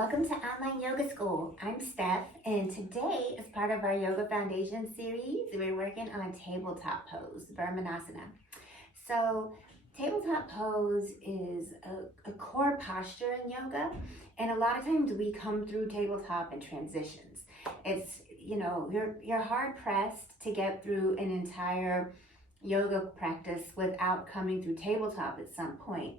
Welcome to Online Yoga School. I'm Steph, and today, as part of our Yoga Foundation series, we're working on Tabletop Pose, Bharmanasana. So, Tabletop Pose is a core posture in yoga, and a lot of times we come through tabletop in transitions. It's, you're hard pressed to get through an entire yoga practice without coming through tabletop at some point.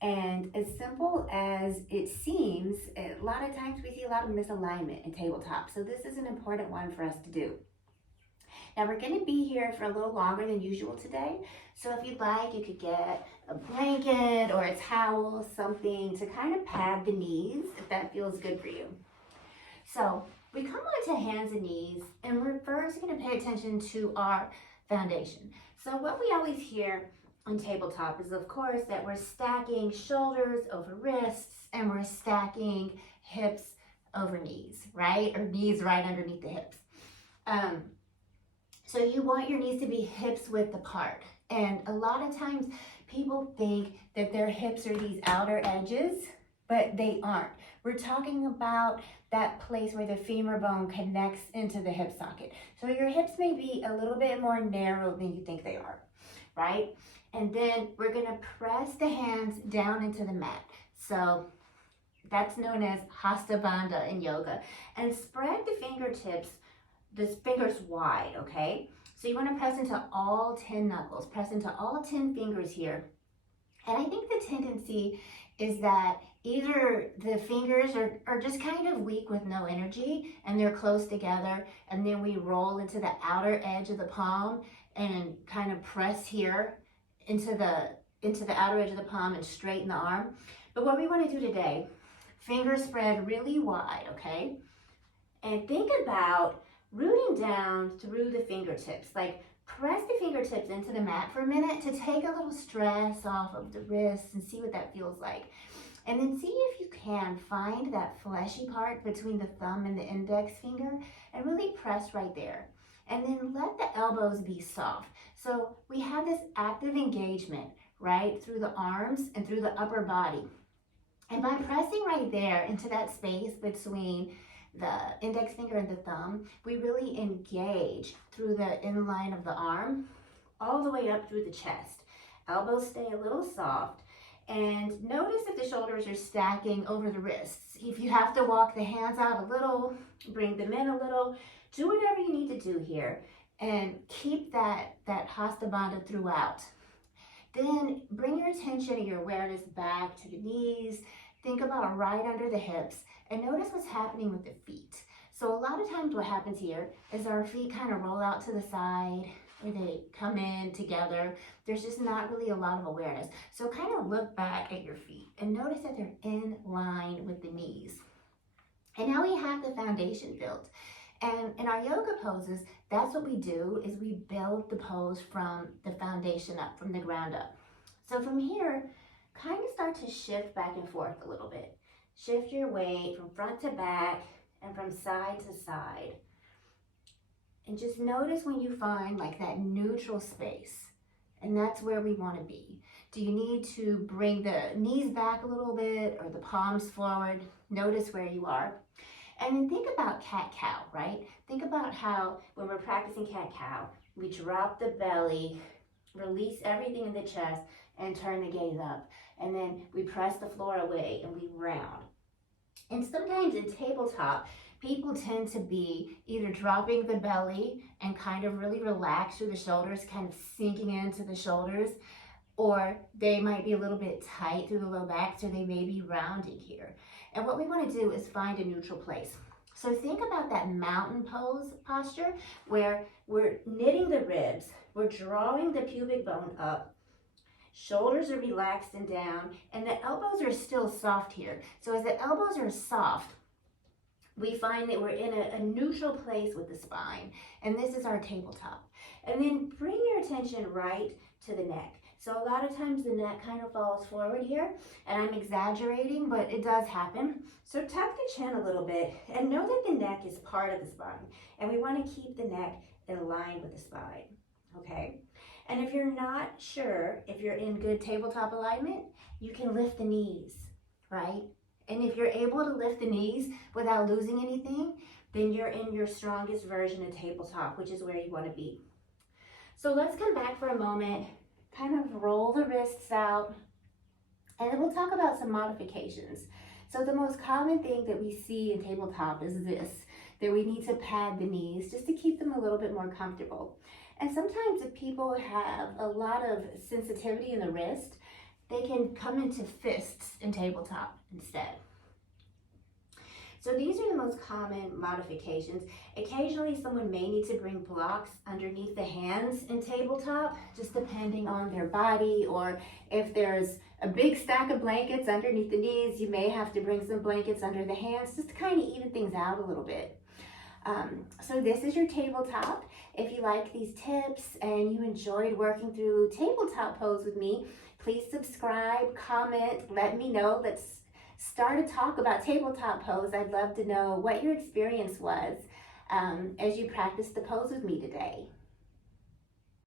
And as simple as it seems, a lot of times we see a lot of misalignment in tabletop. So this is an important one for us to do. Now we're going to be here for a little longer than usual today. So if you'd like, you could get a blanket or a towel, something to kind of pad the knees if that feels good for you. So we come onto hands and knees, and we're first going to pay attention to our foundation. So what we always hear on tabletop is, of course, that we're stacking shoulders over wrists and we're stacking hips over knees, right? Or knees right underneath the hips. So you want your knees to be hips width apart. And a lot of times people think that their hips are these outer edges, but they aren't. We're talking about that place where the femur bone connects into the hip socket. So your hips may be a little bit more narrow than you think they are, right? And then we're gonna press the hands down into the mat. So that's known as Hasta Bandha in yoga. And spread the fingertips, the fingers wide, okay? So you wanna press into all 10 knuckles, press into all 10 fingers here. And I think the tendency is that either the fingers are just kind of weak with no energy and they're close together, and then we roll into the outer edge of the palm and kind of press here into the outer edge of the palm and straighten the arm. But what we want to do today, fingers spread really wide, okay? And think about rooting down through the fingertips. Like press the fingertips into the mat for a minute to take a little stress off of the wrists and see what that feels like. And then see if you can find that fleshy part between the thumb and the index finger and really press right there. And then let the elbows be soft. So we have this active engagement, right, through the arms and through the upper body. And by pressing right there into that space between the index finger and the thumb, we really engage through the inline of the arm, all the way up through the chest. Elbows stay a little soft. And notice if the shoulders are stacking over the wrists. If you have to walk the hands out a little, bring them in a little, do whatever you need to do here and keep that Hasta Bandha throughout. Then bring your attention and your awareness back to the knees. Think about right under the hips and notice what's happening with the feet. So a lot of times what happens here is our feet kind of roll out to the side or they come in together. There's just not really a lot of awareness. So kind of look back at your feet and notice that they're in line with the knees. And now we have the foundation built. And in our yoga poses, that's what we do, is we build the pose from the foundation up, from the ground up. So from here, kind of start to shift back and forth a little bit. Shift your weight from front to back and from side to side. And just notice when you find like that neutral space. And that's where we want to be. Do you need to bring the knees back a little bit or the palms forward? Notice where you are. And then think about cat-cow, right? Think about how when we're practicing cat-cow, we drop the belly, release everything in the chest, and turn the gaze up. And then we press the floor away and we round. And sometimes in tabletop, people tend to be either dropping the belly and kind of really relax through the shoulders, kind of sinking into the shoulders, or they might be a little bit tight through the low back, so they may be rounding here. And what we want to do is find a neutral place. So think about that mountain pose posture where we're knitting the ribs, we're drawing the pubic bone up, shoulders are relaxed and down, and the elbows are still soft here. So as the elbows are soft, we find that we're in a neutral place with the spine. And this is our tabletop. And then bring your attention right to the neck. So a lot of times the neck kind of falls forward here, and I'm exaggerating, but it does happen. So tuck the chin a little bit and know that the neck is part of the spine, and we want to keep the neck in line with the spine, okay? And if you're not sure if you're in good tabletop alignment, you can lift the knees, right? And if you're able to lift the knees without losing anything, then you're in your strongest version of tabletop, which is where you want to be. So let's come back for a moment, kind of roll the wrists out, and then we'll talk about some modifications. So the most common thing that we see in tabletop is this, that we need to pad the knees just to keep them a little bit more comfortable. And sometimes if people have a lot of sensitivity in the wrist, they can come into fists in tabletop instead. So these are the most common modifications. Occasionally someone may need to bring blocks underneath the hands in tabletop, just depending on their body, or if there's a big stack of blankets underneath the knees, you may have to bring some blankets under the hands just to kind of even things out a little bit. So this is your tabletop. If you like these tips and you enjoyed working through tabletop pose with me, please subscribe, comment, let me know. Let's start a talk about tabletop pose. I'd love to know what your experience was as you practiced the pose with me today.